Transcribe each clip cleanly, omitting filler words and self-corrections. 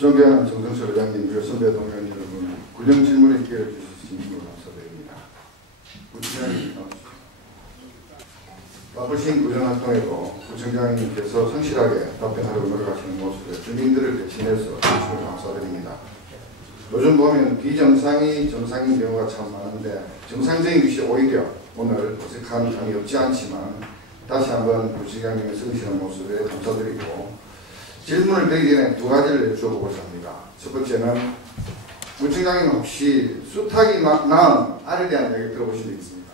존경하는 정성철 의장님, 그리고 선배 동료 여러분, 구정 질문에 기회를 주셔서 진심으로 감사드립니다. 구청장님 나오십시오. 바쁘신 구정활동에도 구청장님께서 성실하게 답변하려고 노력하시는 모습에 주민들을 대신해서 진심으로 감사드립니다. 요즘 보면 비정상이 정상인 경우가 참 많은데 정상적인 것이 오히려 오늘 어색한 감이 없지 않지만 다시 한번 구청장님의 성실한 모습에 감사드리고 질문을 드리기 전에 두 가지를 여쭤보고자 합니다. 첫 번째는 구청장님 혹시 수탉이 낳은 알에 대한 이야기 들어보신 적 있습니까?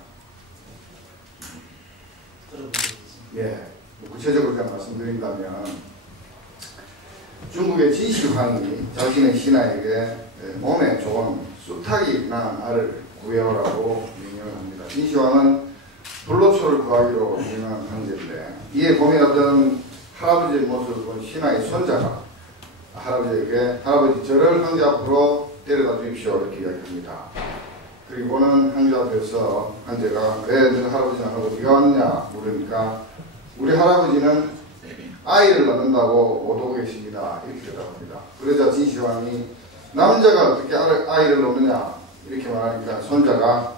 예, 구체적으로 그냥 말씀드린다면 중국의 진시황이 자신의 신하에게 몸에 좋은 수탉이 낳은 알을 구해오라고 명령을 합니다. 진시황은 불로초를 구하기로 유명한 황제인데 이에 고민하던 할아버지의 모습을 본 신하의 손자가 할아버지에게 할아버지 저를 황제 앞으로 데려다 주십시오 이렇게 이야기합니다. 그리고는 황제 앞에서 황제가 왜 너 할아버지는 안 오고 네가 왔느냐 물으니까 우리 할아버지는 아이를 낳는다고 못 오고 계십니다 이렇게 대답합니다. 그러자 진시황이 남자가 어떻게 아이를 낳느냐 이렇게 말하니까 손자가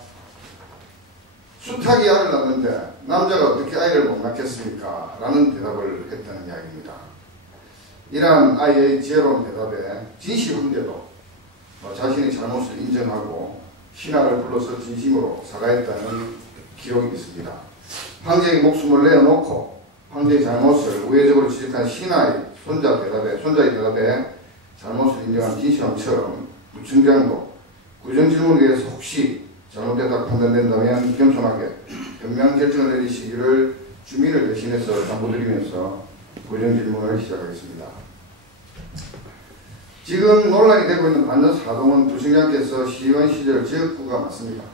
수탉이 알을 낳는데 남자가 어떻게 아이를 못 낳겠습니까? 라는 대답을 했다는 이야기입니다. 이러한 아이의 지혜로운 대답에 진시 황제도 자신의 잘못을 인정하고 신하를 불러서 진심으로 사과했다는 기록이 있습니다. 황제의 목숨을 내어놓고 황제의 잘못을 우회적으로 지적한 신하의 손자의 대답에 잘못을 인정한 진시황처럼 구청장도 구정질문에 대해서 혹시 잘못됐다고 판단된다면 겸손하게 현명 결정을 내리시기를 주민을 대신해서 당부드리면서 구정질문을 시작하겠습니다. 지금 논란이 되고 있는 반전사동은 구청장께서 시의원 시절 지역구가 맞습니까?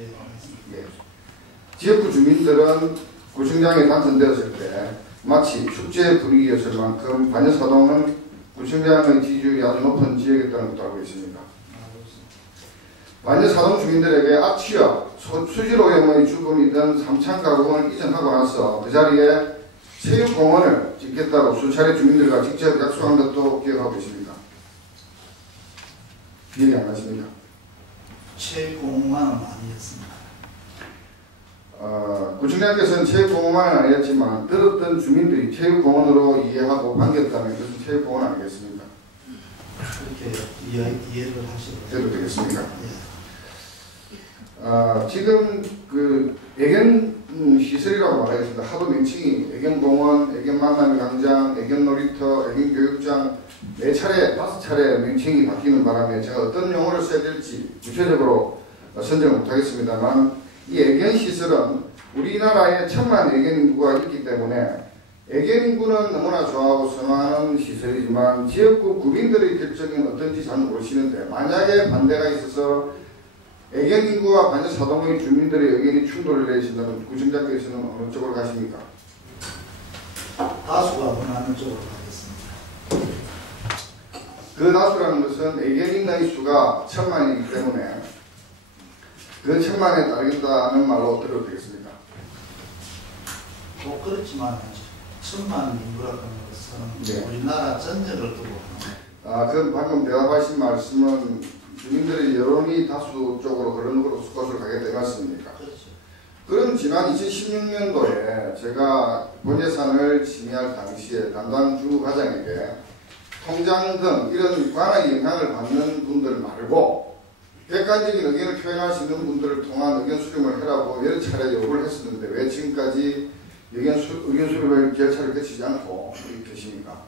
예. 지역구 주민들은 구청장에 당선되었을 때 마치 축제 분위기였을 만큼 반전사동은 구청장의 지지율이 아주 높은 지역이었다는 것도 알고 있습니다. 반전사동 주민들에게 악취와 수질오염의 주범이던 삼창가공을 이전하고 나서 그 자리에 체육공원을 짓겠다고 수차례 주민들과 직접 약속한 것도 기억하고 있습니다. 기억이 안 나십니까? 체육공원은 아니었습니다. 구청장께서는 체육공원은 아니었지만 들었던 주민들이 체육공원으로 이해하고 반겼다면 그것은 체육공원 아니겠습니까? 그렇게 이해를 하시도록 해도 되겠습니까? 예. 지금 그 애견 시설이라고 말하겠습니다. 하도 명칭이 애견공원, 애견만남광장, 애견놀이터, 애견교육장 4차례, 5차례 명칭이 바뀌는 바람에 제가 어떤 용어를 써야 될지 구체적으로 선정을 못하겠습니다만 이 애견시설은 우리나라에 1000만 애견 인구가 있기 때문에 애견 인구는 너무나 좋아하고 선호하는 시설이지만 지역구 구민들의 결정은 어떤지 잘 모르시는데 만약에 반대가 있어서 애견 인구와 반전사동의 주민들의 의견이 충돌을 내신다면 구청장께서는 어느 쪽으로 가십니까? 다수가 원하는 쪽으로 가겠습니다. 그 다수라는 것은 애견인의 수가 1000만이기 때문에 그 1000만에 따르겠다는 말로 들어도 되겠습니까? 뭐 그렇지만 1000만 인구라는 것은 네. 우리나라 전역을 두고 그럼 방금 대답하신 말씀은 주민들의 여론이 다수 쪽으로 그런 것으로 가게 되지 않습니까? 그렇죠. 그럼 지난 2016년도에 제가 본예산을 심의할 당시에 담당 주무과장에게 통장 등 이런 관할 영향을 받는 분들 말고 객관적인 의견을 표현할 수 있는 분들을 통한 의견 수렴을 해라고 여러 차례 요구를 했었는데 왜 지금까지 의견 수렴을 절차를 거치지 않고 계십니까?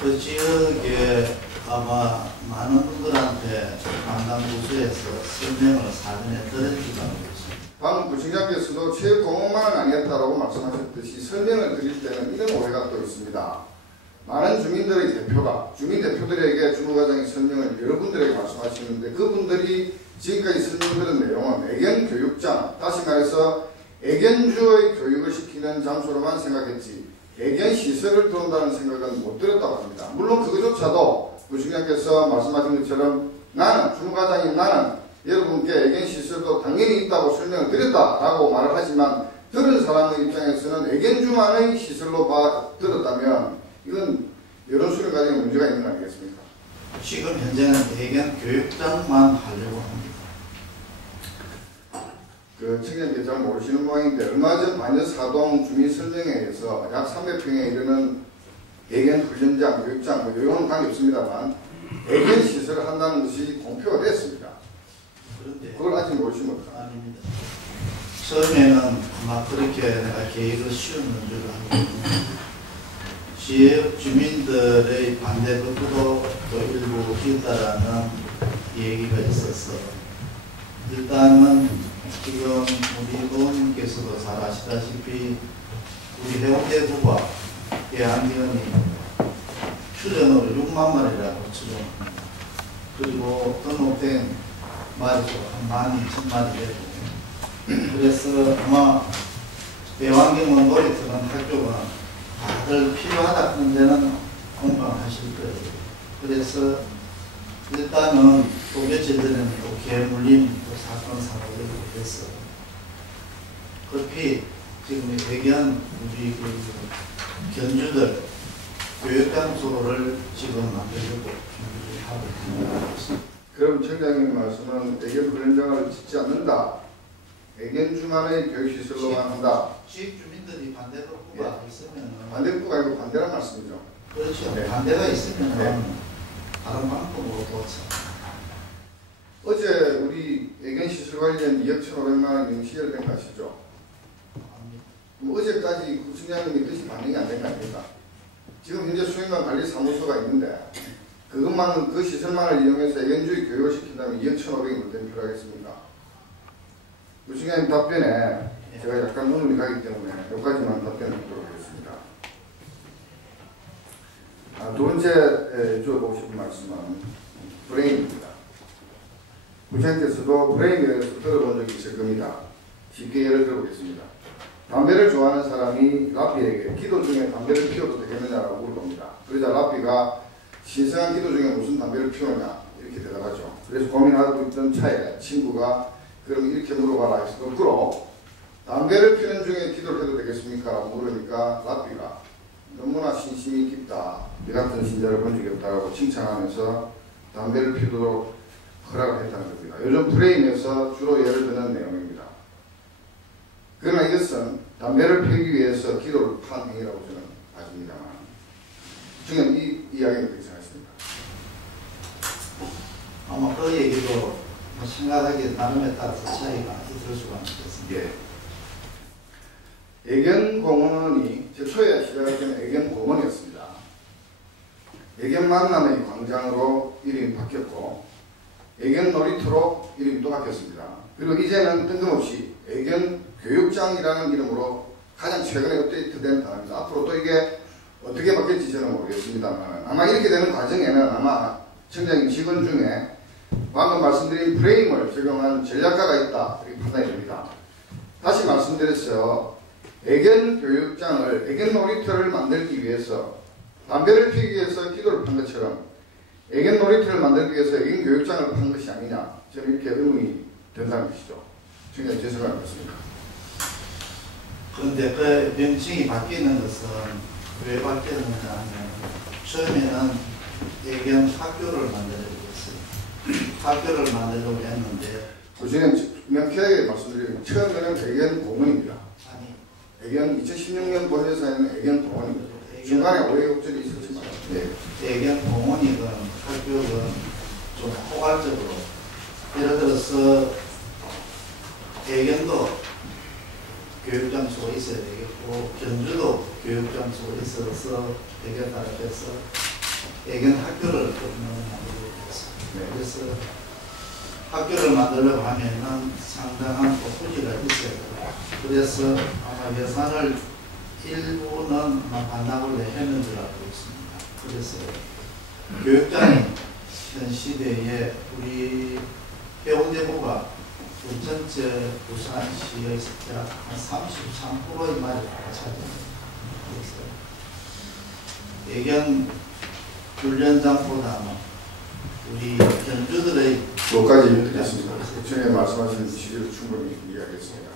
그 지역에 아마 많은 분들한테 담당 부서에서 설명을 사전에 드렸지도 않고 있습니다. 방금 구청장께서도 체육공원만은 아니었다고 말씀하셨듯이 설명을 드릴 때는 이런 오해가 또 있습니다. 많은 주민들의 대표가 주민 대표들에게 주무과장이 설명을 여러분들에게 말씀하시는데 그분들이 지금까지 설명드린 내용은 애견교육장, 다시 말해서 애견주의 교육을 시키는 장소로만 생각했지 애견시설을 들어온다는 생각은 못 들었다고 합니다. 물론 그것조차도 구청장께서 말씀하신 것처럼 나는 주무과장인 나는 여러분께 애견시설도 당연히 있다고 설명을 드렸다라고 말을 하지만 들은 사람의 입장에서는 애견주만의 시설로 들었다면 이건 이런 수련 과정에 문제가 있는 거 아니겠습니까? 지금 현재는 대견 교육장만 하려고 합니다. 그 청년들 잘 모르시는 모양인데 얼마 전 반려사동 주민설명회에서 약 300평에 이르는 애견 훈련장, 교육장 뭐 이런 관계 없습니다만 애견 시설을 한다는 것이 공표가 됐습니다. 그런데 그걸 아직 모르시면 어떡합니까? 아닙니다. 처음에는 아마 그렇게 내가 계획을 씌우는 줄 알고 지역 주민들의 반대도 또 일부 있다라는 얘기가 있어서 일단은 지금 우리 의원님께서도 잘 아시다시피 우리 해운대구가 해안기원이 추전으로 6만 마리라고 추정합니다. 그리고 등록된 마리도 12,000마리 되고 그래서 아마 대왕경은 놀이터는 학교가 다들 필요하다 그런 데는 공감하실 거예요. 그래서 일단은 또 며칠 전에는 또 개물림 또 사건 사고가 있어서 급히 지금 애견 우리 그 견주들 교육장소를 지금 만들려고 준비를 하고 있습니다. 그럼 청장님 말씀은 애견 훈련장을 짓지 않는다. 애견주만의 교육시설로만 한다. 지역 주민들이 반대가 있으면 반대가 아니고 반대란 말씀이죠. 그렇죠. 네. 반대가 있으면 네. 다른 방법으로 도와서 어제 우리 애견시설 관련 2억 1,500만 원 명시열된 거 아시죠? 그럼 어제까지 구청장님이 뜻이 반영이 안 된 거 아닙니까? 지금 현재 수행관 관리사무소가 있는데 그것만 그 시설만을 이용해서 애견주의 교육을 시킨다면 2억 1,500이 못 되면 필요하겠습니까? 구청장님 답변에 제가 약간 의문이 가기 때문에 여기까지만 답변드리도록 하겠습니다. 두 번째 주어보고 싶은 말씀은 브레인입니다. 구청장께서도 브레인에 대해서 들어본 적이 있을 겁니다. 쉽게 예를 들어보겠습니다. 담배를 좋아하는 사람이 라피에게 기도 중에 담배를 피워도 되겠느냐라고 물어봅니다. 그러자 라피가 신성한 기도 중에 무슨 담배를 피우느냐 이렇게 대답하죠. 그래서 고민하고 있던 차에 친구가 그럼 이렇게 물어봐라 해서 거꾸로 담배를 피우는 중에 기도를 해도 되겠습니까? 라고 물으니까 라피가 너무나 신심이 깊다. 네 같은 신자를 본 적이 없다고 칭찬하면서 담배를 피우도록 허락을 했다는 겁니다. 요즘 프레임에서 주로 예를 드는 내용입니다. 그러나 이것은 담배를 피우기 위해서 기도를 한 행위라고 저는 봐집니다만 중요한 이 이야기는 그렇지 않습니다. 아마 그 얘기도 생각하기에 나름에 따라서 차이가 있을 수가 있겠습니다. 예. 애견공원이 최초에 시작할 때는 애견공원이었습니다. 애견만남의 광장으로 이름이 바뀌었고 애견놀이터로 이름이 또 바뀌었습니다. 그리고 이제는 뜬금없이 애견교육장이라는 이름으로 가장 최근에 업데이트된 단어입니다. 앞으로 또 이게 어떻게 바뀔지 저는 모르겠습니다만 아마 이렇게 되는 과정에는 아마 청장님 직원 중에 방금 말씀드린 프레임을 적용한 전략가가 있다 이렇게 판단이 됩니다. 다시 말씀드렸어요. 애견교육장을 애견놀이터를 만들기 위해서 담배를 피우기 위해서 기도를 판 것처럼 애견놀이터를 만들기 위해서 애견교육장을 판 것이 아니냐 저는 이렇게 의문이 든다는 것이죠. 청장님 죄송합니다. 그런데 그 명칭이 바뀌는 것은 왜 바뀌었느냐 하면 처음에는 애견 학교를 만들려고 했어요. 학교를 만들려고 했는데 교수님 명쾌하게 말씀드리면 처음에는 애견공원입니다. 아니 애견 2016년 본예산에는 애견공원입니다. 중간에 오해곡절이 있었지만 애견공원이든 학교든 좀 포괄적으로 예를 들어서 애견도 교육장소가 있어야 되겠고 견주도 교육장소가 있어서 애견 앞에서 애견 학교를 만들려고 했어요. 그래서 학교를 만들려고 하면은 상당한 부지가 있어야 돼요. 그래서 아마 예산을 일부는 아마 반납을 했는 줄 알고 있습니다. 그래서 교육장이 현 시대에 우리 해운대구가 전체 부산시의 약 한 33%의 말을 차지합니다. 그래서 애견 훈련장보다는 우리 견주들의 여기까지 드리겠습니다. 부처님 말씀하신 취지를 충분히 이해하겠습니다.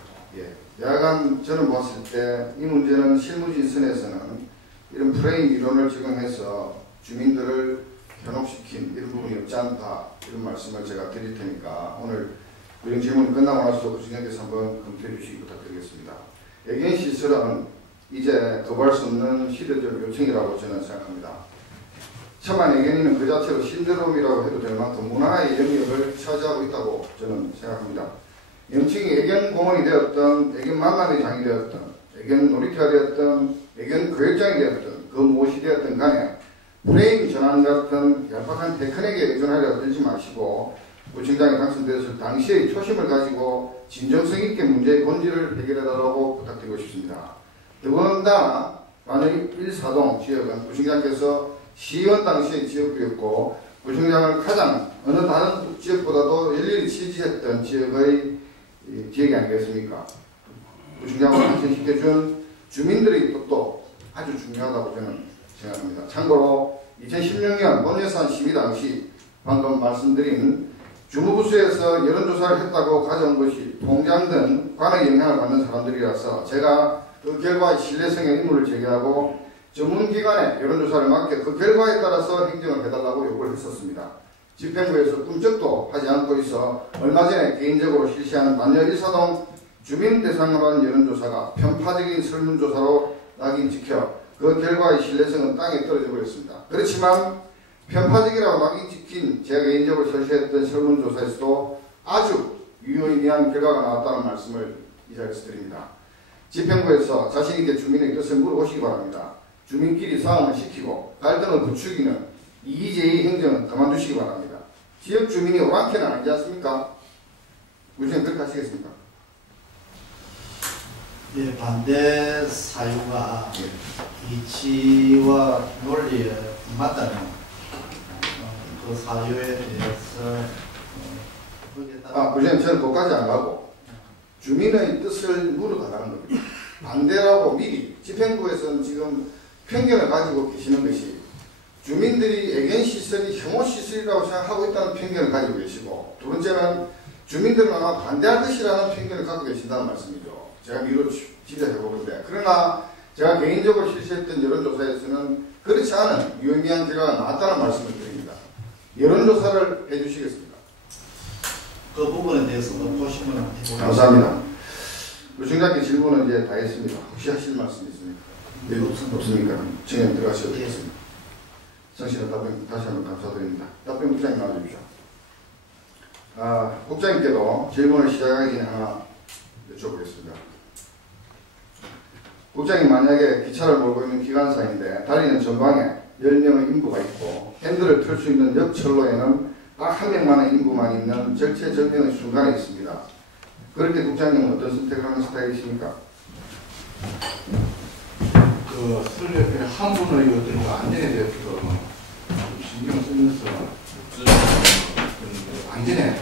야간 저는 봤을 때 이 문제는 실무진선에서는 이런 프레임 이론을 적용해서 주민들을 현혹시킨 이런 부분이 없지 않다, 이런 말씀을 제가 드릴 테니까 오늘 구령 질문 끝나고 나서 구청장께서 한번 검토해 주시기 부탁드리겠습니다. 애견 시설은 이제 거부할 수 없는 시대적 요청이라고 저는 생각합니다. 천만 애견인은 그 자체로 신드롬이라고 해도 될 만큼 문화의 영역을 차지하고 있다고 저는 생각합니다. 명칭이 애견 공원이 되었던, 애견 만남의 장이 되었던, 애견 놀이터가 되었던, 애견 교육장이 되었던, 그 무엇이 되었던 간에 프레임 전환 같은 얄팍한 테크닉에 의존하려 들지 마시고 구청장이 당선되었을 당시의 초심을 가지고 진정성 있게 문제의 본질을 해결해달라고 부탁드리고 싶습니다. 더군다나 만일 1사동 지역은 구청장께서 시의원 당시의 지역구였고 구청장을 가장 어느 다른 지역보다도 일일이 지지했던 지역의 지역이 아니겠습니까? 구청장을 당선시켜준 주민들의 뜻도 아주 중요하다고 저는 생각합니다. 참고로 2016년 본예산 심의 당시 방금 말씀드린 주무부서에서 여론조사를 했다고 가져온 것이 통장 등 관의 영향을 받는 사람들이라서 제가 그 결과의 신뢰성의 의문을 제기하고 전문기관에 여론조사를 맡겨 그 결과에 따라서 행정을 해달라고 요구를 했었습니다. 집행부에서 꿈쩍도 하지 않고 있어 얼마 전에 개인적으로 실시하는 반려 1사동 주민 대상으로 한 여론조사가 편파적인 설문조사로 낙인 찍혀 그 결과의 신뢰성은 땅에 떨어져 버렸습니다. 그렇지만 편파적이라고 낙인 찍힌 제가 개인적으로 실시했던 설문조사에서도 아주 유의미한 결과가 나왔다는 말씀을 이 자리에서 드립니다. 집행부에서 자신있게 주민의 뜻을 물어보시기 바랍니다. 주민끼리 싸움을 시키고 갈등을 부추기는 이의제의 행정은 그만두시기 바랍니다. 지역 주민이 오랑캐는 아니지 않습니까? 구청장 그렇게 하시겠습니까? 예, 반대 사유가 이치와 논리에 맞다면 그 사유에 대해서 거기에 따라 구청장 저는 거기까지 안 가고 주민의 뜻을 물어달라는 겁니다. 반대라고 미리 집행부에서는 지금 편견을 가지고 계시는 것이 주민들이 애견시설이 혐오시설이라고 생각하고 있다는 편견을 가지고 계시고, 두 번째는 주민들은 아마 반대할 것이라는 편견을 갖고 계신다는 말씀이죠. 제가 미로 지적해보건데, 그러나 제가 개인적으로 실시했던 여론조사에서는 그렇지 않은 유의미한 결과가 나왔다는 말씀을 드립니다. 여론조사를 해주시겠습니다. 그 부분에 대해서 보시면 해보겠습니다. 감사합니다. 구청장께 질문은 이제 다 했습니다. 혹시 하실 말씀 있습니까? 네, 없습니까? 진행 들어가셔도 되겠습니다. 성실한 답변 다시 한번 감사드립니다. 답변 국장님 나와주십시오. 국장님께도 질문을 시작하기 전에 하나 여쭤보겠습니다. 국장님 만약에 기차를 몰고 있는 기관사인데 달리는 전방에 10명의 인부가 있고 핸들을 틀 수 있는 역철로에는 딱 한 명만의 인부만 있는 절체절명의 순간에 있습니다. 그럴 때 국장님은 어떤 선택을 하는 스타일이십니까? 설레 한 분의 어떤 안전에 대해서 신경 쓰면서 안전에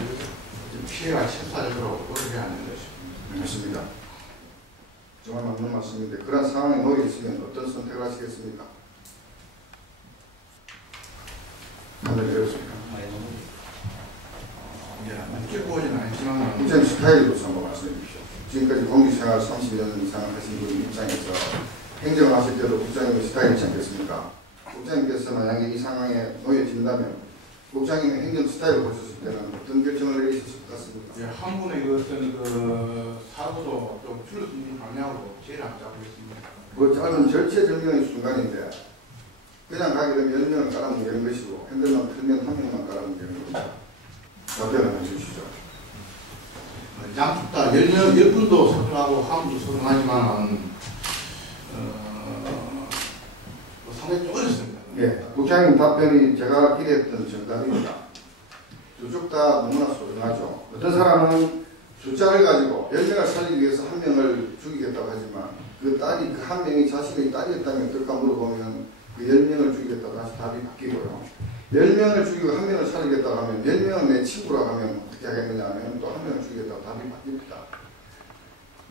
피해가 최소화되도록 그렇게 하는 것입니다. 맞습니다. 정말 맞는 말씀인데 그런 상황에 놓여 있으면 어떤 선택을 하시겠습니까? 다들 배웠습니까? 찍고 오지는 않지만 국장 스타일로서 한번 말씀해 주십시오. 지금까지 공직생활 30년 이상 하신 분 입장에서 행정을 하실 때도 국장님의 스타일이지 않겠습니까? 국장님께서 만약에 이 상황에 놓여진다면 국장님의 행정 스타일을 보셨을 때는 어떤 결정을 내리셨을 것 같습니까? 한 분의 어떤 사고도 좀 줄일 수 있는 방향으로 제일 안 잡고 있습니다. 그 짧은 절체절명의 순간인데 그냥 가게 되면 10명을 깔아뭉개는 것이고 핸들만 틀면 한 명만 깔아뭉개는 겁니다. 답변을 해주시죠. 양쪽 다 10분도 소중하고 한 분도 소중하지만 상당히 좀 어렵습니다. 예, 국장님 답변이 제가 기대했던 정답입니다. 두 쪽 다 너무나 소중하죠. 어떤 사람은 숫자를 가지고 10명을 살리기 위해서 한 명을 죽이겠다고 하지만 그 딸이 그 한 명이 자신의 딸이었다면 어떨까 물어보면 그 10명을 죽이겠다고 다시 답이 바뀌고요. 10명을 죽이고 한 명을 살리겠다고 하면 10명은 내 친구라고 하면 어떻게 하겠느냐 하면 또 한 명을 죽이겠다고 답이 바뀝니다.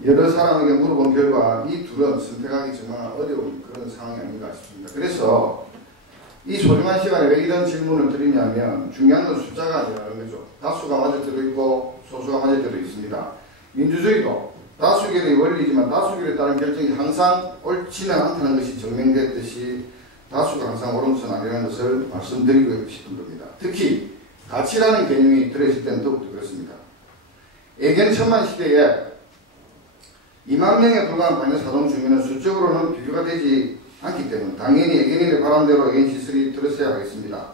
여러 사람에게 물어본 결과 이 둘은 선택하기 정말 어려운 그런 상황이 아닌가 싶습니다. 그래서 이 소중한 시간에 왜 이런 질문을 드리냐면 중요한 건 숫자가 아니라는 거죠. 다수가 맞을 때도 있고 소수가 맞을 때도 있습니다. 민주주의도 다수결의 원리지만 다수결에 따른 결정이 항상 옳지는 않다는 것이 증명됐듯이 다수가 항상 옳은 것은 아니라는 것을 말씀드리고 싶은 겁니다. 특히 가치라는 개념이 들어있을 때는 더욱더 그렇습니다. 애견천만 시대에 2만 명에 불과한 반려사동 주민은 수적으로는 비교가 되지 않기 때문에 당연히 애견인의 바람대로 애견시설이 들었어야 하겠습니다.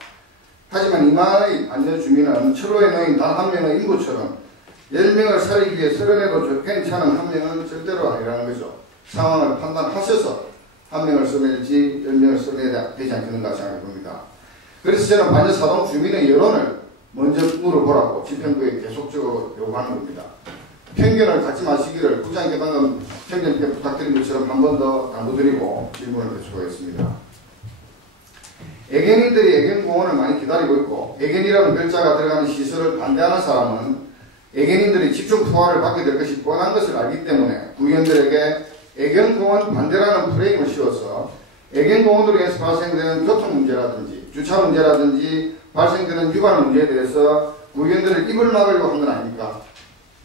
하지만 2만의 반려주민은 철로에 놓인 단 한 명의 인부처럼 10명을 살리기 위해 쓰러내도 괜찮은 한 명은 절대로 아니라는 거죠. 상황을 판단하셔서 한 명을 써낼지 10명을 써내야 되지 않겠는가 생각해 봅니다. 그래서 저는 반려사동 주민의 여론을 먼저 물어보라고 집행부에 계속적으로 요구하는 겁니다. 편견을 갖지 마시기를 국장님께 방금 편견 때 부탁드린 것처럼 한 번 더 당부드리고 질문을 계속하겠습니다. 애견인들이 애견공원을 많이 기다리고 있고 애견이라는 글자가 들어가는 시설을 반대하는 사람은 애견인들이 집중 투하를 받게 될 것이 뻔한 것을 알기 때문에 구의원들에게 애견공원 반대라는 프레임을 씌워서 애견공원으로 인해서 발생되는 교통 문제라든지 주차 문제라든지 발생되는 육아 문제에 대해서 구의원들을 입을 막으려고 한 건 아닙니까?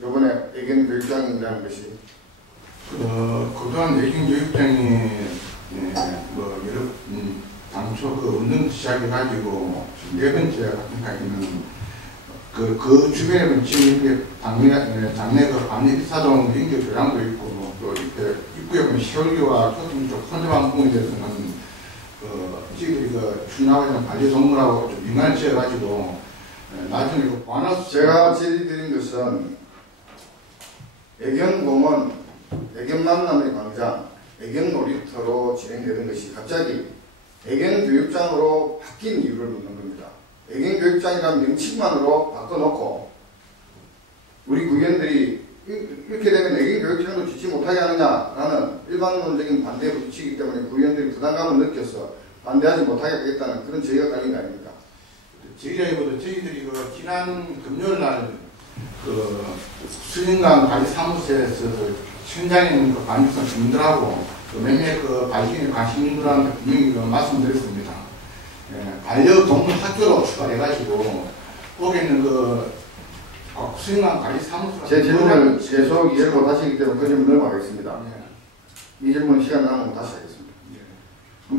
요번에 애견 교육장이라는 것이 그동안 애견 교육장이 여러 당초 그 운동 시작해가지고 네 번째 같은 경우에는 그 주변에 지금 장내 그 반려사동 인교 교량도 있고 또 이렇게 입구에 보면 시설기와 교통 쪽 선제방 부분에 대해서는 저희들이 출납하는 반려동물하고 좀 민간을 지어가지고 나중에 그 보완할 제가 질의드린 것은 애견공원, 애견만남의 광장, 애견놀이터로 진행되는 것이 갑자기 애견교육장으로 바뀐 이유를 묻는 겁니다. 애견교육장이라는 명칭만으로 바꿔놓고 우리 구의원들이 이렇게 되면 애견교육장도 짓지 못하게 하느냐라는 일반론적인 반대에 부딪히기 때문에 구의원들이 부담감을 느껴서 반대하지 못하게 하겠다는 그런 저희가 깔린 거 아닙니까? 저희들이 지난 금요일 날 수인강 관리사무소에서 현장에 있는 반려동 주민들하고 몇몇 발견에 관심 있는 분들한테 분명히 말씀드렸습니다. 반려동물 학교로 출발해가지고 거기 있는 수인강 관리사무소 제 질문을 계속 이해를 못하시기 때문에 그 질문 넘어가겠습니다. 이 질문 시간 남으면 다시 하겠습니다.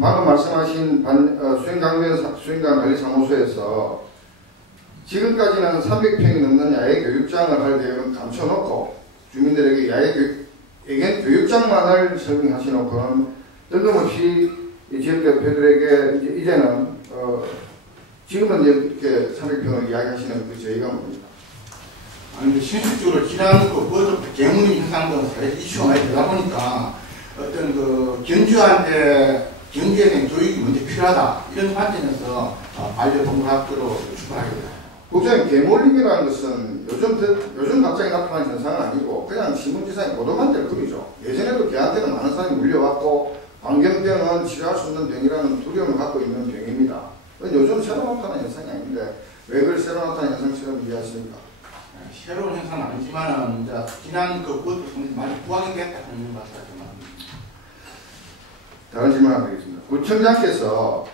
방금 말씀하신 수인강 관리사무소에서 지금까지는 300평이 넘는 야외 교육장을 할 계획은 감춰놓고 주민들에게 애견 교육장만을 설명하시놓고는 뜬금없이 지역 대표들에게 이제는 지금은 이렇게 300평을 이야기하시는 그 저희가 뭡니까? 아니 근데 실질적으로 지난 개문 현상도 이슈가 많이 되다 보니까 어떤 경주에 대한 교육이 먼저 필요하다 이런 관점에서 반려동물 학교로 출발하게 됩니다. 국장님, 개몰림이라는 것은 요즘 갑자기 나타나는 현상은 아니고 그냥 신문지상에 보도만 될 뿐이죠. 예전에도 개한테는 많은 사람이 물려왔고 광견병은 치료할 수 없는 병이라는 두려움을 갖고 있는 병입니다. 요즘 새로 나타나는 현상이 아닌데 왜 그걸 새로 나타나는 현상처럼 이해하십니까? 새로운 현상은 아니지만 이제 지난 그것도 많이 부각이 됐다 그런 것 같아요. 다른 질문 하나 드리겠습니다. 구청장께서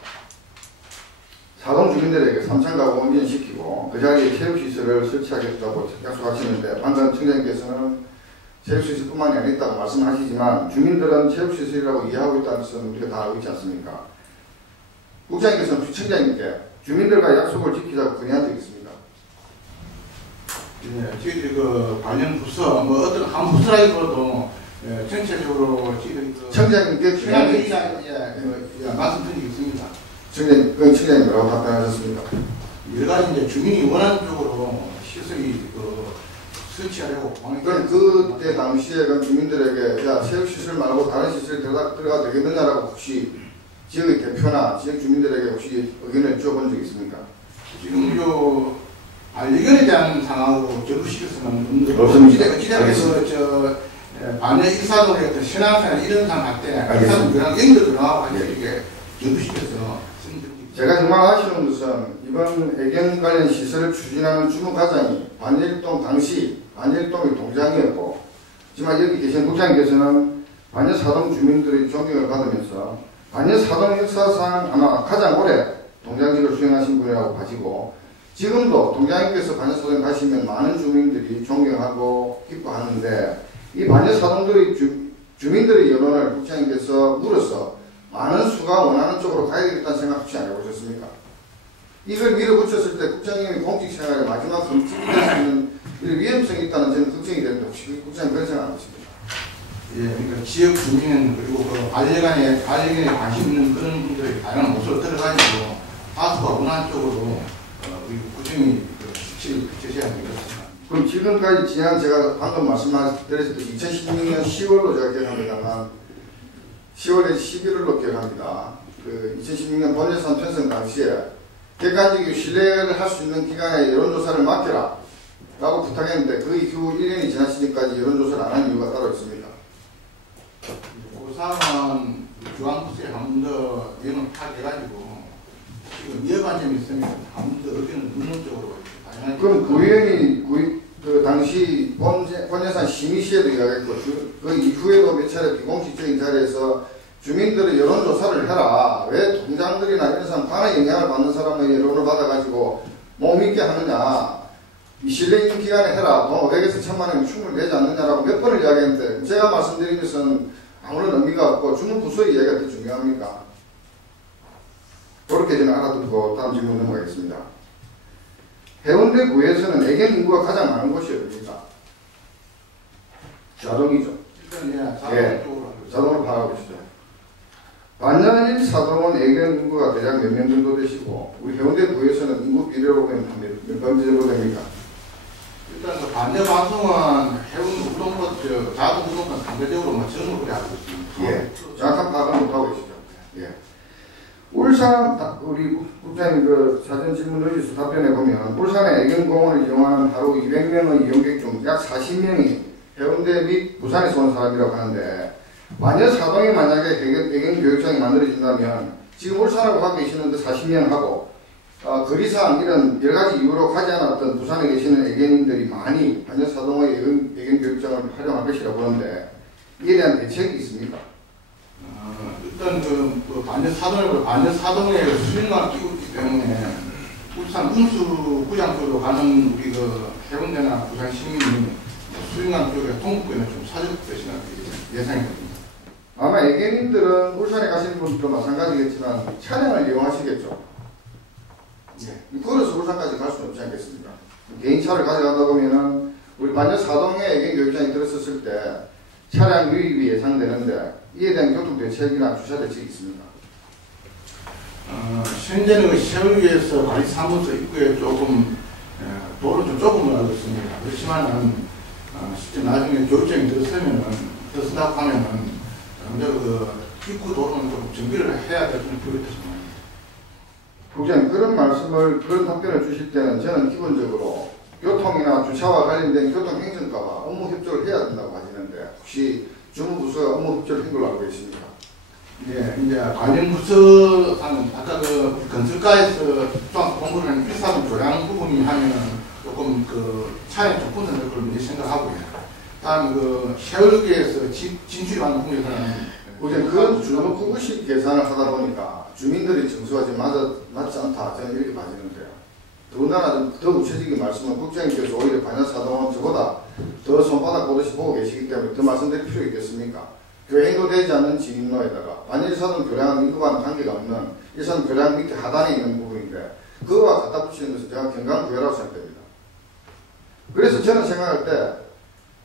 사동 주민들에게 3층가구 옮겨시키고 그 자리에 체육시설을 설치하겠다고 약속하시는데 방금 청장님께서는 체육시설뿐만이 아니었다고 말씀하시지만 주민들은 체육시설이라고 이해하고 있다는 것은 우리가 다 알고 있지 않습니까? 국장님께서는 부청장님께 주민들과 약속을 지키자고 건의한 적이 있습니다. 네, 저희들이 관련 부서 어떤 한 부서라기보다도 전체적으로 저희들이 청장님께 시간이 말씀드린 적이 있습니다. 청장님 뭐라고 답변하셨습니까? 여러 가지 이제 주민이 원하는 쪽으로 시설이 설치하려고. 그럼 그때 당시에 그 주민들에게 야 체육시설 말고 다른 시설에 들어가 되겠느냐라고 혹시 지역의 대표나 지역 주민들에게 혹시 의견을 주어본 적이 있습니까? 지금 반려견에 대한 상황으로 결부시켰으면 없습니다. 어찌되면 반려 일사동의 신앙생활 이런 상황 할 때 일사동이랑 연결 들어가고 이렇게 결부시켜서 제가 정말 아쉬운 것은 이번 애견 관련 시설을 추진하는 주무과장이 반일동 당시 반일동의 동장이었고 하지만 여기 계신 국장님께서는 반려사동 주민들의 존경을 받으면서 반려사동 역사상 아마 가장 오래 동장직을 수행하신 분이라고 봐지고 지금도 동장님께서 반려사동에 가시면 많은 주민들이 존경하고 기뻐하는데 이 반려사동들의 주민들의 여론을 국장님께서 물어서 많은 수가 원하는 쪽으로 가야 되겠다는 생각 혹시 안 해보셨습니까? 이걸 밀어붙였을 때 국장님이 공직생활의 마지막 검증이 될 수 있는 이런 위험성이 있다는 저는 걱정이 되는데 혹시 국장님 그런 생각 안 하십니까? 예, 그러니까 지역 주민 그리고 그 반려견에 관심 있는 그런 분들의 다양한 모습을 들어가지고 다수가 원하는 쪽으로 우리 구청이 수치를 제시하는 게 그렇습니다. 그럼 지금까지 지난 제가 방금 말씀드렸듯이 2016년 10월로 제가 기억합니다만 10월에서 11월로 기억합니다. 그 2016년 본예산 편성 당시에 객관적이고 신뢰를 할 수 있는 기관에 여론조사를 맡겨라 라고 부탁했는데 그 이후 1년이 지나시기까지 여론조사를 안 한 이유가 따로 있습니다. 그 사항은 중앙부서에 한 번 더 내용을 파악해가지고 지금 이어간 점이 있으면 한 번 더 의견을 문론적으로 그럼 구의원이 그 당시 본예산 심의시에도 이야기했고 그 이후에도 몇 차례 비공식적인 자리에서 주민들의 여론조사를 해라. 왜 통장들이나 이런 사람 관에 영향을 받는 사람의 여론을 받아가지고 몸있게 하느냐. 이 신뢰 있는 기관에 해라. 돈 500에서 1000만 원이 충분히 되지 않느냐라고 몇 번을 이야기했는데 제가 말씀드린 것은 아무런 의미가 없고 주무부서의 이야기가 더 중요합니까? 그렇게 저는 알아듣고 다음 질문 넘어가겠습니다. 해운대 구에서는 애견 인구가 가장 많은 곳이 어디입니까? 자동이죠. 예, 자동으로 파악하고 있죠. 반년 1사동은 애견 인구가 대략 몇 명 정도 되시고 우리 해운대 구에서는 인구 비례로 보면 몇 번 정도 됩니까? 일단 그 반대 방송은 해운 우동권, 자동 우동권 상대적으로 전으로 그래 하고 있습니다. 예, 정확한 파악은 못하고 계시죠. 예. 울산, 우리 국장님 그 사전 질문 의지서 답변해 보면 울산의 애견공원을 이용하는 하루 200명의 이용객 중 약 40명이 해운대 및 부산에서 온 사람이라고 하는데 만약 사동에 만약에 애견 교육장이 만들어진다면 지금 울산하고 가 계시는데 40명하고 거리상 이런 여러 가지 이유로 가지 않았던 부산에 계시는 애견인들이 많이 반려 사동의 애견 교육장을 활용할 것이라고 보는데 이에 대한 대책이 있습니까? 일단 그 반려사동에 수령을 끼고 있기 때문에 울산 운수 구장 쪽으로 가는 우리 그 해운대나 부산 시민이 수령한 쪽에 통구권을 좀 사줄 것이라 예상이 됩니다. 아마 애견인들은 울산에 가시는 분들도 마찬가지겠지만 차량을 이용하시겠죠. 예. 걸어서 울산까지 갈 수는 없지 않겠습니까? 개인차를 가져간다 보면은 우리 반려사동에 애견 교육장이 들었었을 때 차량 유입이 예상되는데 이에 대한 교통 대책이나 주차 대책이 있습니까? 현재는 그 세월위에서 관리사무소 입구에 조금 도로 좀 좁은 걸 알고 있습니다. 그렇지만은 실제 나중에 교육장이 들었다고 하면은 그 입구 도로는 좀 정비를 해야 될 필요가 있습니다. 국장님 그런 답변을 주실 때는 저는 기본적으로 교통이나 주차와 관련된 교통행정과가 업무 협조를 해야 된다고 하시는데 혹시 주무부서가 업무 협조를 한 걸로 알고 있습니까? 네, 이제 관련 부서는 아까 그 건설가에서 중앙 공부를 하는 필사동 조량 부분이 하면 조금 그 차에 좀 분산될 걸 먼저 생각하고요. 다음 그 세월기에서 진출하는 부분에서는 그건 주무 구구식 계산을 하다 보니까 주민들의 정수가 지금 맞지 않다 저는 이렇게 봐지는데요. 더군다나 좀 더 구체적인 말씀은 국장님께서 오히려 반야사동은 저보다 더 손바닥 보듯이 보고 계시기 때문에 더 말씀드릴 필요 있겠습니까? 교행도 되지 않는 진입로에다가 반야사동 교량은 인구와는 관계가 없는 일산 교량 밑에 하단에 있는 부분인데 그거와 갖다 붙이는 것은 제가 경강구애라고 생각됩니다. 그래서 저는 생각할 때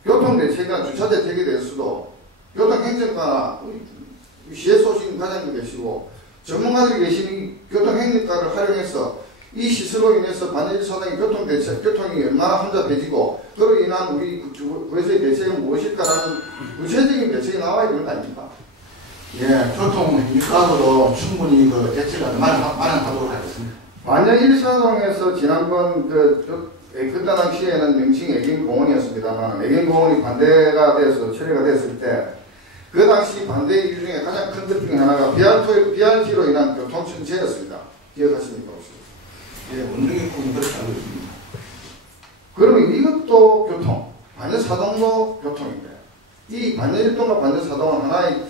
교통대책이나 주차대책에 대해서도 교통행정과나 시에서 오신 과장님 계시고 전문가들이 계시는 교통행정과를 활용해서 이 시설로 인해서 반야사동의 교통대책, 교통이 얼마나 혼잡해지고 그로 인한 우리 구에서의 대책은 무엇일까라는 구체적인 대책이 나와야 되는 거 아닙니까? 예, 교통행정과로 충분히 그 대책을 마련하도록 하겠습니다. 반야 1사동에서 지난번 그때 당시에는 명칭이 애견공원이었습니다만 애견공원이 반대가 돼서 처리가 됐을 때 그 당시 반대 이유 중에 가장 큰 것 중에 하나가 BRT로 인한 교통정체였습니다. 기억하십니까 혹시? 예, 원능의 꿈이 그렇게 알고 있습니다. 그러면 이것도 교통, 반야사동도 교통인데 이 반야일동과 반야사동은 하나의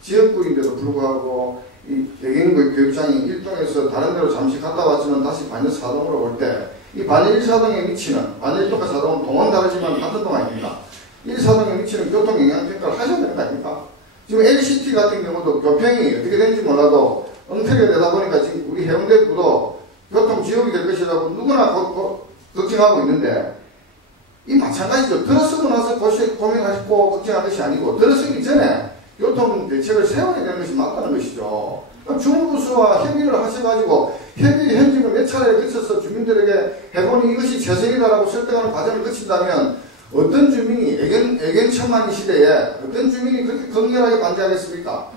지역구인데도 불구하고 이 애견교육장이 일동에서 다른 데로 잠시 갔다 왔지만 다시 반야사동으로 올 때 이 반야1사동에 미치는 반야1동과 사동은 동은 다르지만 같은 동 아닙니까? 1사동에 미치는 교통 영향 평가를 하셔야 되는 거 아닙니까? 지금 LCT 같은 경우도 교평이 어떻게 되는지 몰라도 엉터리가 되다 보니까 지금 우리 해운대구도 교통지옥이 될 것이라고 누구나 걱정하고 있는데 이 마찬가지죠. 들어서고 나서 고민하시고 걱정할 것이 아니고 들어서기 전에 교통 대책을 세워야 되는 것이 맞다는 것이죠. 중부수와 협의를 하셔가지고 협의 현직을 몇 차례에 거쳐서 주민들에게 해보니 이것이 최선이다라고 설득하는 과정을 거친다면 어떤 주민이 애견천만이 시대에 어떤 주민이 그렇게 강렬하게 반대하겠습니까?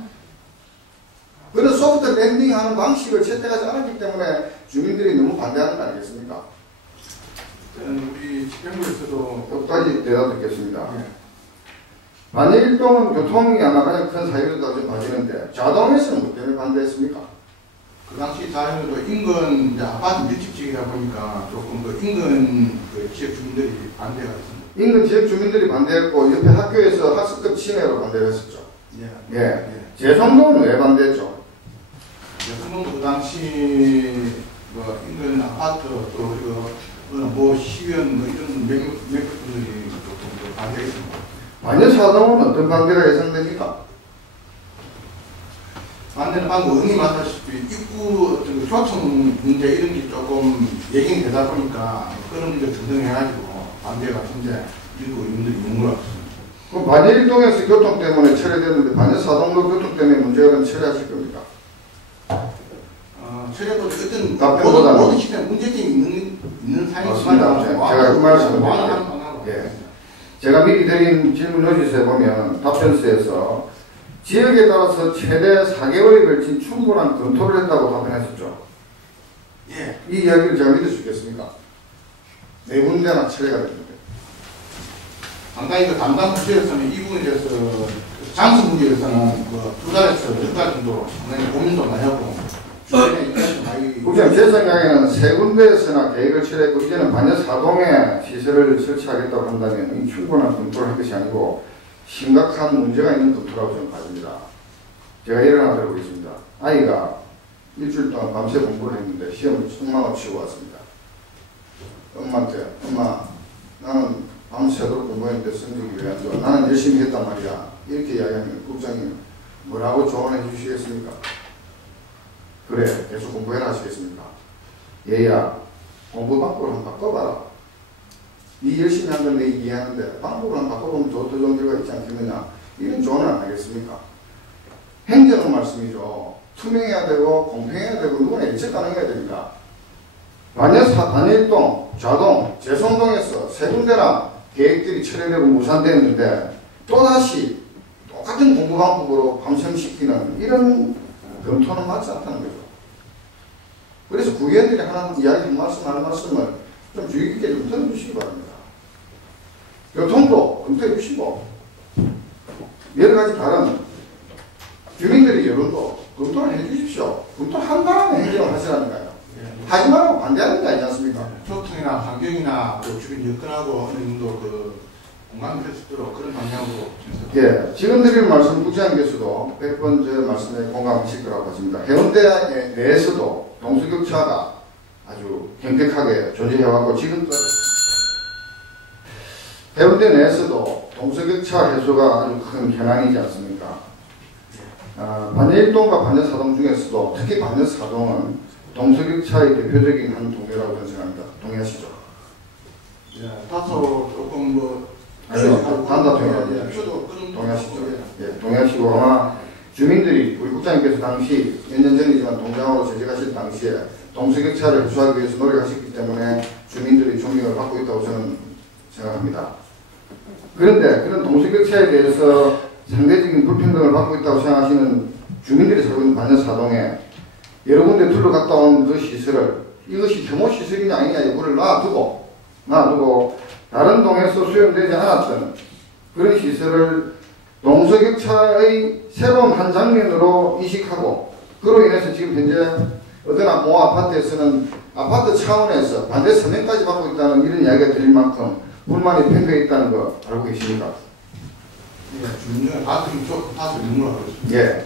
그런 소프트 랜딩하는 방식을 채택하지 않았기 때문에 주민들이 너무 반대하는 거 아니겠습니까? 우리 집행부에서도 여기까지 대답 드리겠습니다. 예. 반일동은 교통이 아마 가장 큰 사유라고 좀 봐지는데 자동에서는 뭐 때문에 반대했습니까? 그 당시 자연도 인근 이제 아파트 밀집지이다 보니까 조금 그 인근 그 지역 주민들이 반대가 있습니다. 인근 지역 주민들이 반대했고 옆에 학교에서 학습급 침해로 반대를 했었죠. 예. 예. 재성동은 왜 반대했죠? 그 당시 뭐 인근 아파트 또 뭐 시의원 뭐 이런 몇몇 분들이 조금 반대했습니다. 반려사동은 어떤 반대가 예상됩니까? 반대는 방금 의원님 말하셨다시피 입구 어떤 그 교통 문제 이런 게 조금 얘기가 되다 보니까 그런 문제 등등해가지고 반대가 현재 일부 의원들이 용을 합니다. 그럼 반일동에서 교통 때문에 철회됐는데 반려사동도 교통 때문에 문제가 되면 철회하실 겁니까? 철회도 어떤 답변보다는 모든 시대에 문제점이 있는 사이지만 제가 그 말씀을 드릴게요. 예. 제가 미리 드린 질문 노지스에 보면 답변서에서 지역에 따라서 최대 4개월에 걸친 충분한 검토를 했다고 답변하셨죠. 예. 이 이야기를 제가 믿을 수 있겠습니까? 네 군데나 철회가 됐는데. 상당히 그 담당 부처에서는 이 부분에 대해서 장수 문제에서는 두 달에서 몇 달 정도 상당히 고민도 많이 하고 주변에 입장도 많이 우선 제 생각에는 세 군데에서나 계획을 철회했고 이제는 반려사동에 시설을 설치하겠다고 한다면 충분한 검토를 할 것이 아니고 심각한 문제가 있는 검토라고 저는 봐집니다. 제가 예를 하나 들어보겠습니다. 아이가 일주일 동안 밤새 공부를 했는데 시험을 엉망을 치고 왔습니다. 엄마한테 엄마 나는 밤새도록 공부했는데 성적이 왜 안 좋아? 나는 열심히 했단 말이야. 이렇게 이야기하면 국장님 뭐라고 조언해 주시겠습니까? 그래 계속 공부해라 하시겠습니까? 얘야 공부 방법을 한번 바꿔봐라. 네 열심히 한 건 내 이해하는데 방법을 한번 바꿔보면 더 좋은 결과가 있지 않겠느냐. 이런 조언을 안 하겠습니까? 행정은 말씀이죠. 투명해야 되고 공평해야 되고 누구나 예측 가능해야 됩니다. 반일동, 좌동, 재성동에서 세 군데나 계획들이 철회되고 무산되었는데 또다시 똑같은 공부 방법으로 방송시키는 이런 검토는 맞지 않다는 거죠. 그래서 구의원들이 하나 이야기 한 말씀 하는 말씀을 좀 주의 깊게 좀 들어주시기 바랍니다. 교통도 검토해 주시고 여러 가지 다른 주민들의 여론도 검토를 해 주십시오. 검토한 다음에 행정을 하시라니까요. 하지 말고 반대하는 게 아니지 않습니까? 교통이나 환경이나 그 주변 여건하고 어느 정도 그 공감될 수 있도록 그런 방향으로 예, 지금 드리는 말씀 국장님께서도 100번 저 말씀에 공감하실 거라고 하십니다. 해운대 내에서도 동서격차가 아주 현격하게 존재해왔고 지금도 해운대 내에서도 동서격차 해소가 아주 큰 현안이지 않습니까? 반려일동과 반려사동 중에서도 특히 반려사동은 동서격차의 대표적인 한 동네라고 저는 생각합니다. 동의하시죠? 예, 다소 조금 뭐 아니요, 단다 동의하시죠? 예, 동의하시고 아마 주민들이 우리 국장님께서 당시 몇 년 전이지만 동장으로 재직하실 당시에 동서격차를 해소하기 위해서 노력하셨기 때문에 주민들이 존경을 받고 있다고 저는 생각합니다. 그런데 그런 동서격차에 대해서 상대적인 불평등을 받고 있다고 생각하시는 주민들이 살고 있는 반려사동에 여러 군데 둘러갔다 온 그 시설을 이것이 혐오 시설이냐 아니냐 여부를 놔두고 다른 동에서 수용되지 않았던 그런 시설을 동서격차의 새로운 한 장면으로 인식하고 그로 인해서 지금 현재 어떤 모 아파트에서는 아파트 차원에서 반대 서명까지 받고 있다는 이런 이야기가 들릴 만큼 불만이 팽배해 있다는 거 알고 계십니까? 예, 주민들 다수 인물하고 있습니다. 예.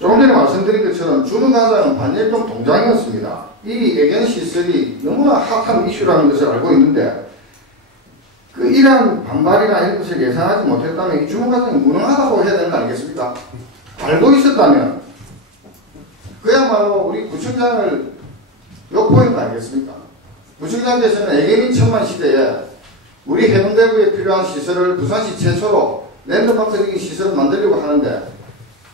조금 전에 말씀드린 것처럼 주문과장은 반일동 동장이었습니다. 이 애견 시설이 너무나 핫한 이슈라는 것을 알고 있는데 그 이러한 반발이나 이런 것을 예상하지 못했다면 이 주문과장이 무능하다고 해야 되는 거 아니겠습니까? 알고 있었다면 그야말로 그야말로 우리 구청장을 욕보인 거 아니겠습니까? 구청장께서는 애견인 천만 시대에 우리 해운대구에 필요한 시설을 부산시 최초로 랜드마크적인 시설을 만들려고 하는데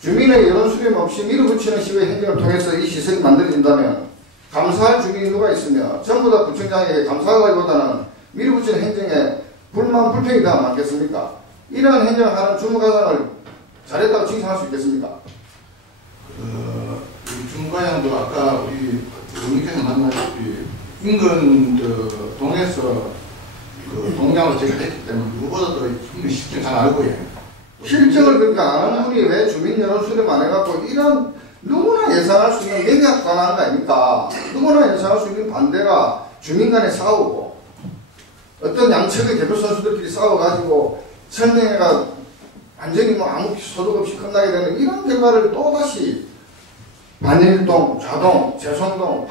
주민의 여론 수렴 없이 밀어붙이는 식의 행정을 통해서 이 시설이 만들어진다면 감사할 주민이 누가 있으며 전부 다 구청장에게 감사하기보다는 밀어붙이는 행정에 불만 불평이 더 많겠습니까? 이러한 행정을 하는 주무과장을 잘했다고 칭찬할 수 있겠습니까? 우리 주무과장도 아까 우리 의원님께서 만나셨듯이 인근 동에서 그 동장으로 제가 했기 때문에 누구보다도 인근 실정 잘 알고 요 실정을 그러니까 아는 분이 왜 주민 여론 수렴 안 해갖고 이런 누구나 예상할 수 있는 명약 관한 거 아닙니까? 누구나 예상할 수 있는 반대가 주민 간에 싸우고 어떤 양측의 대표 선수들끼리 싸워가지고 설명회가 완전히 뭐 아무 소득 없이 끝나게 되는 이런 결과를 또다시 반일동, 좌동, 재송동,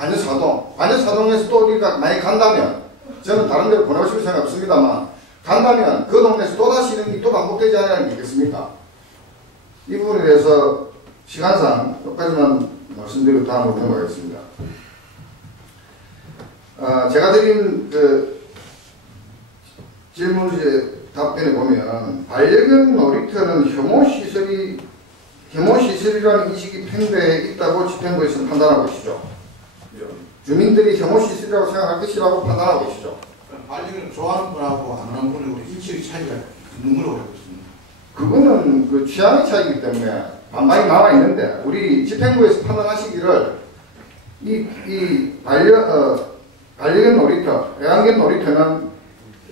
반여사동에서 또 우리가 많이 간다면 저는 다른 데로 보내고 싶을 생각 없습니다만 간다면 그 동네에서 또다시 이런 일이 또 반복되지 않으라는 게 있겠습니까? 이 부분에 대해서 시간상 여기까지만 말씀드리고 다음으로 넘어가겠습니다. 제가 드린 그 질문지의 답변에 보면 반려견 놀이터는 혐오시설이라는 인식이 팽배해 있다고 집행부에서는 판단하고 계시죠. 주민들이 혐오시설이라고 생각할 것이라고 판단하고 계시죠. 반려견을 좋아하는 분하고 안 하는 분하고 인식의 차이가 있는 걸로 알고 있습니다. 그거는 그 취향의 차이이기 때문에 반반이 나와 있는데 우리 집행부에서 판단하시기를 이 반려견 놀이터, 애완견 놀이터는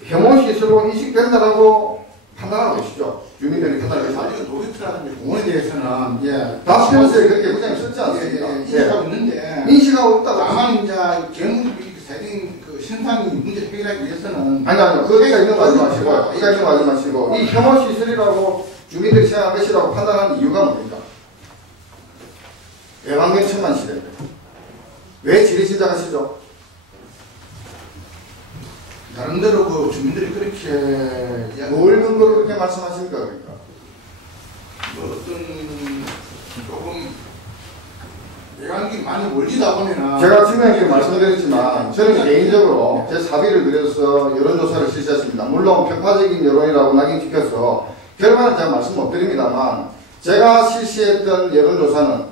혐오시설로 인식된다라고 판단하고 계시죠. 주민들이 판단하고 계시죠. 반려견 놀이터라든지 공원에 대해서는 이제 답변서에 그렇게 부장이 썼지 않습니까? 인식하고 있는데 인식하고 있다고. 다만 이제 개물 세ting 그 생산이 문제 해결하기 위해서는 아니요. 그거까지 있는 거 하지 마시고, 이거 있는 거 하지 마시고, 이 혐오시설이라고 주민들이 생각할 것이라고 판단하는 이유가 뭡니까? 애완견 천만 시대인데. 왜 지리신작하시죠? 나름대로 그 주민들이 그렇게 뭘 근거로 그렇게 말씀하십니까? 그러니까. 뭐 어떤 조금 애완견이 많이 몰리다 보면은 제가 분명히 말씀드렸지만 저는 개인적으로 제 사비를 들여서 여론조사를 실시했습니다. 물론 편파적인 여론이라고 낙인찍혀서 결과는 제가 말씀 못 드립니다만 제가 실시했던 여론조사는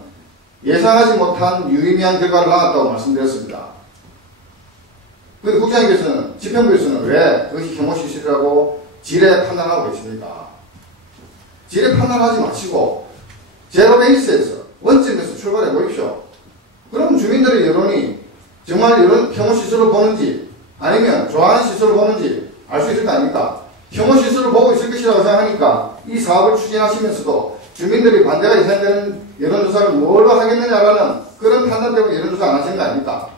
예상하지 못한 유의미한 결과를 나왔다고 말씀드렸습니다. 그런데 국장님께서는 집행부에서는 왜 그것이 혐오시설이라고 지레 판단하고 계십니까? 지레 판단하지 마시고 제로 베이스에서 원점에서 출발해 보십시오. 그럼 주민들의 여론이 정말 이런 혐오시설을 보는지 아니면 좋아하는 시설을 보는지 알 수 있을 거 아닙니까? 혐오시설을 보고 있을 것이라고 생각하니까 이 사업을 추진하시면서도 주민들이 반대가 예상되는 여론조사를 뭘로 하겠느냐라는 그런 판단 때문에 여론조사 안 하신 거 아닙니까?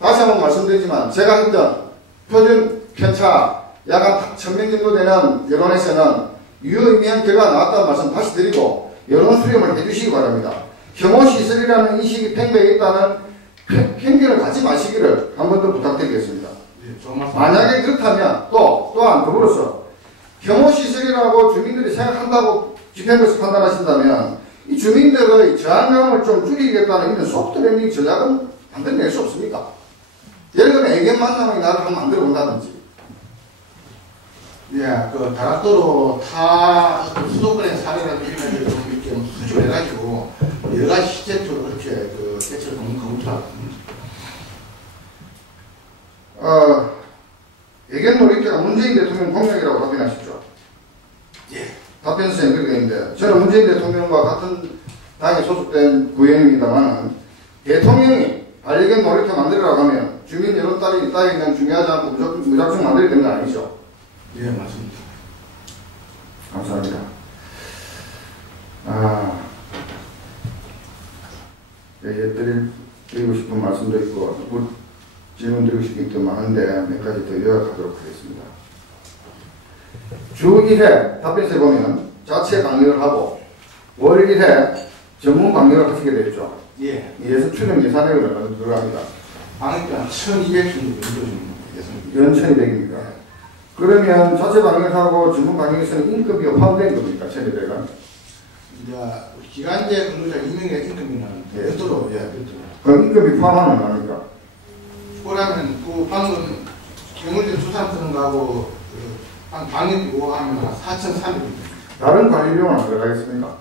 다시 한번 말씀드리지만 제가 했던 표준 편차 약 한 1000명 정도 되는 여론에서는 유의미한 결과가 나왔다는 말씀 다시 드리고 여론 수렴을 해주시기 바랍니다. 혐오시설이라는 인식이 팽배해 있다는 편견을 갖지 마시기를 한 번 더 부탁드리겠습니다. 만약에 그렇다면 또한 더불어서 혐오시설이라고 주민들이 생각한다고 집행부에서 판단하신다면 이 주민들의 저항감을 좀 줄이겠다는 이런 소프트랜딩 전략은 만들어낼 수 없습니까? 예를 들면 애견 만남의 날을 한번 만들어 본다든지. 예, 그 다락도로 타 수도권의 사례라든지 이런 것들을 좀 이렇게 수집을 해가지고 여러 가지 시제적으로 그렇게 그 대책을 검토하고 있습니다. 애견 놀이터가 문재인 대통령 공약이라고 답변하셨죠? 예. 답변서에 그렇게 있는데 저는 문재인 대통령과 같은 당에 소속된 구의원입니다만 대통령이 반려견 놀이터 만들으라고 하면 주민 여론 따위는 중요하지 않고 무작정 만들어야 되는 거 아니죠? 예, 맞습니다. 감사합니다. 드리고 싶은 말씀도 있고 질문 드리고 싶은 게 많은데 몇 가지 더 요약하도록 하겠습니다. 주 1회 답변서에 보면 자체 강연을 하고 월 1회 전문 강연을 하시게 되었죠. 예. 예산 추정 예산액은 들어갑니다. 방역비한 1,200 정도 예산입니다. 연 1,200입니다. 그러면 자체 방역하고 전문 방역에서는 인건비가 포함된 겁니까? 1,200은? 이제 기간제 근로자 2명의 임금이는 별도로 그럼 임금이 포함하는 거 아닙니까? 그러면 그 방금 경울대 주산트는 가고 방역비고 하면 4,300입니다. 다른 관리비용은 안 들어가겠습니까?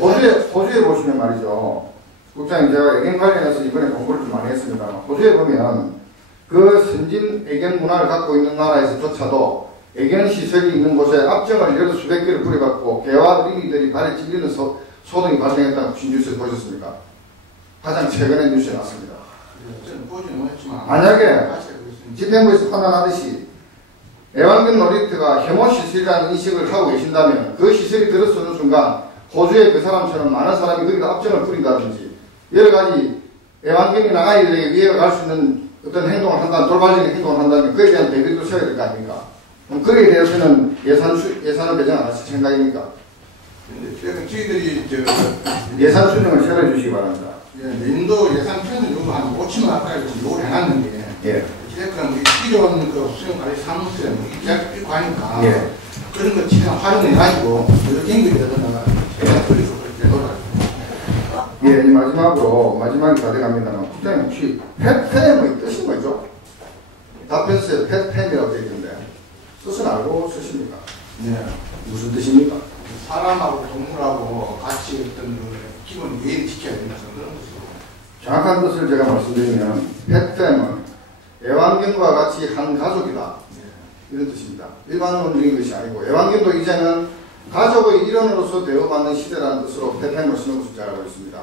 호주에 보시면 말이죠. 국장님 제가 애견 관련해서 이번에 공부를 좀 많이 했습니다. 호주에 보면 그 선진 애견 문화를 갖고 있는 나라에서조차도 애견 시설이 있는 곳에 압정을 여러 수백 개를 뿌려갖고 개와 어린이들이 발에 찔리는 소동이 발생했다는 혹시 뉴스에 보셨습니까? 가장 최근에 뉴스에 났습니다. 저는 보지는 못했지만 만약에 집행부에서 판단하듯이 애완견 놀이터가 혐오 시설이라는 인식을 하고 계신다면 그 시설이 들어서는 순간 호주의 그 사람처럼 많은 사람이 거기다 압정을 뿌린다든지 여러 가지 애완견이나 아이들에게 위해가 갈 수 있는 어떤 행동을 한다면 돌발적인 행동을 한다면 그에 대한 대비도 세워야 될 거 아닙니까? 그럼 거기에 대해서는 예산을 배정 안 하실 생각입니까? 근데 저희들이 예산 수정을 세워 주시기 바랍니다. 내년도 예산 편을 요구 한 5천만 가까이 요구를 해놨는데 어쨌든 필요한 그 수용 관리 사무소에 있고 하니까 그런 거 최대한 활용해가지고 이렇게 연결되거나 최대한 풀리고 그렇게 놀아요. 예, 마지막이 다 돼갑니다만 국장님 혹시 펫팸의 뜻이 뭐죠? 답변서에 펫팸이라고 되어 있는데 뜻은 알고 쓰십니까? 네. 무슨 뜻입니까? 사람하고 동물하고 같이 어떤 그 기본 예의를 지켜야 된다 그런 뜻으로. 정확한 뜻을 제가 말씀드리면 펫팸은 애완견과 같이 한 가족이다. 이런 뜻입니다. 일반론적인 것이 아니고 애완견도 이제는 가족의 일원으로서 대우받는 시대라는 뜻으로 펫팸을 쓰는 것을 잘 알고 있습니다.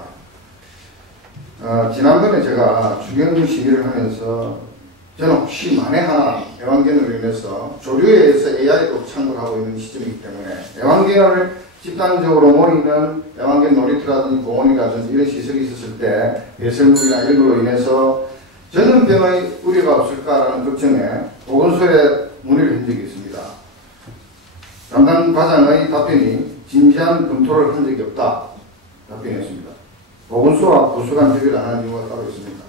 지난번에 제가 주경 시위를 하면서 저는 혹시 만에 하나 애완견으로 인해서 조류에 의해서 AI도 창구를 하고 있는 시점이기 때문에 애완견을 집단적으로 모이는 애완견 놀이터라든지 공원이라든지 이런 시설이 있었을 때 배설물이나 이런 걸로 인해서 전염병의 우려가 없을까라는 걱정에 보건소에 문의를 한 적이 있습니다. 담당 과장의 답변이 진지한 검토를 한 적이 없다 답변이었습니다. 보건소와 부서 간 협의를 안 하는 이유가 따로 있습니까?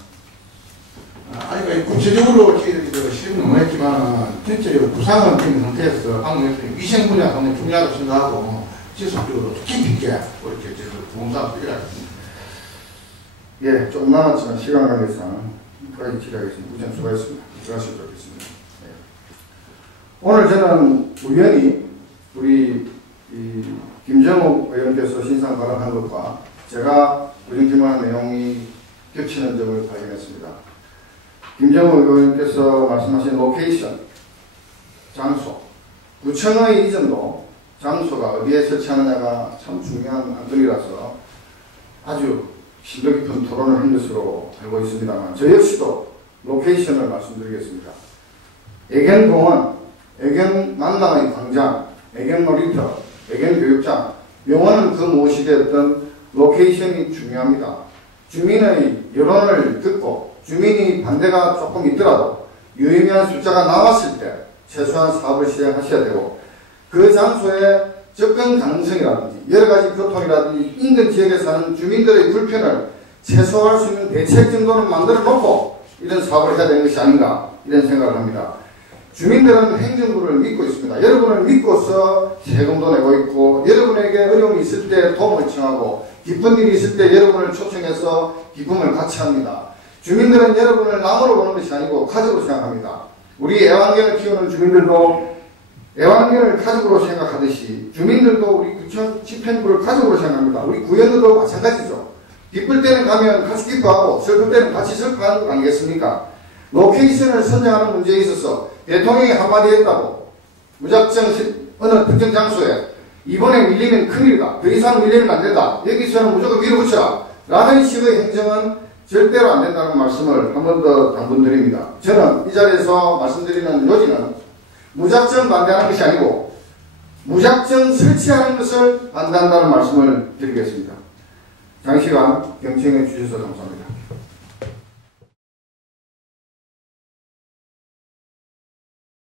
아니, 구체적으로 저희들이 실험을 못 했지만 전체적으로 부상을 입은 상태에서 방금 위생 분야가 상당히 중요하다고 생각하고 지속적으로 깊이 있게 이렇게 보험사도 일하겠습니다. 예, 조금 남았지만 시간 관계상 빨리 치료하겠습니다. 우선 수고하셨습니다. 들어가시도록 하겠습니다. 예. 오늘 저는 우연히 우리 김정욱 의원께서 신상 발언한 것과 제가 부정질문한 내용이 겹치는 점을 발견했습니다. 김정욱 의원께서 말씀하신 로케이션, 장소, 구청의 이전도 장소가 어디에 설치하느냐가 참 중요한 안건이라서 아주 심도 깊은 토론을 한 것으로 알고 있습니다만 저 역시도 로케이션을 말씀드리겠습니다. 애견공원, 애견만남의 광장, 애견놀이터, 애견교육장, 용어는 그 무엇이 되었든 로케이션이 중요합니다. 주민의 여론을 듣고 주민이 반대가 조금 있더라도 유의미한 숫자가 나왔을 때 최소한 사업을 시행하셔야 되고 그 장소에 접근 가능성이라든지 여러가지 교통이라든지 인근 지역에 사는 주민들의 불편을 최소화할 수 있는 대책 정도는 만들어 놓고 이런 사업을 해야 되는 것이 아닌가 이런 생각을 합니다. 주민들은 행정부를 믿고 있습니다. 여러분을 믿고서 세금도 내고 있고 여러분에게 어려움이 있을 때 도움을 청하고 기쁜 일이 있을 때 여러분을 초청해서 기쁨을 같이 합니다. 주민들은 여러분을 남으로 보는 것이 아니고 가족으로 생각합니다. 우리 애완견을 키우는 주민들도 애완견을 가족으로 생각하듯이 주민들도 우리 구청 집행부를 가족으로 생각합니다. 우리 구역도 마찬가지죠. 기쁠 때는 가면 같이 기뻐하고 슬플 때는 같이 슬퍼하는 거 아니겠습니까? 로케이션을 선정하는 문제에 있어서 대통령이 한마디 했다고 무작정 어느 특정 장소에 이번에 밀리면 큰일이다. 더 이상 밀리면 안 된다. 여기서는 무조건 밀어붙여라. 라는 식의 행정은 절대로 안 된다는 말씀을 한 번 더 당부드립니다. 저는 이 자리에서 말씀드리는 요지는 무작정 반대하는 것이 아니고 무작정 설치하는 것을 반대한다는 말씀을 드리겠습니다. 장시간 경청해 주셔서 감사합니다.